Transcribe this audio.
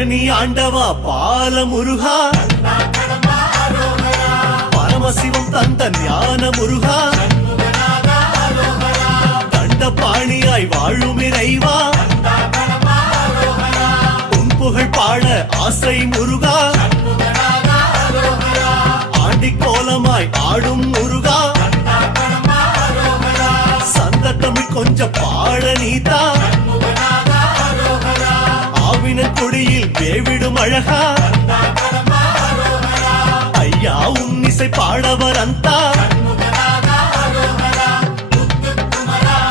பழனி ஆண்டவா பால முருகா, பரமசிவம் தந்த ஞான முருகா, தண்டபாணியாய் வாழும் இறைவா, உன் புகழ் பாட ஆசை முருகா, ஆண்டி கோலமாய் ஆடும் முருகா, சந்த தமிழ் கொஞ்சம் பாட நீதா, ஆவின கொடியில் வேவிடும் அழகா, ஐயா உன்னிசை பாடவர் அந்த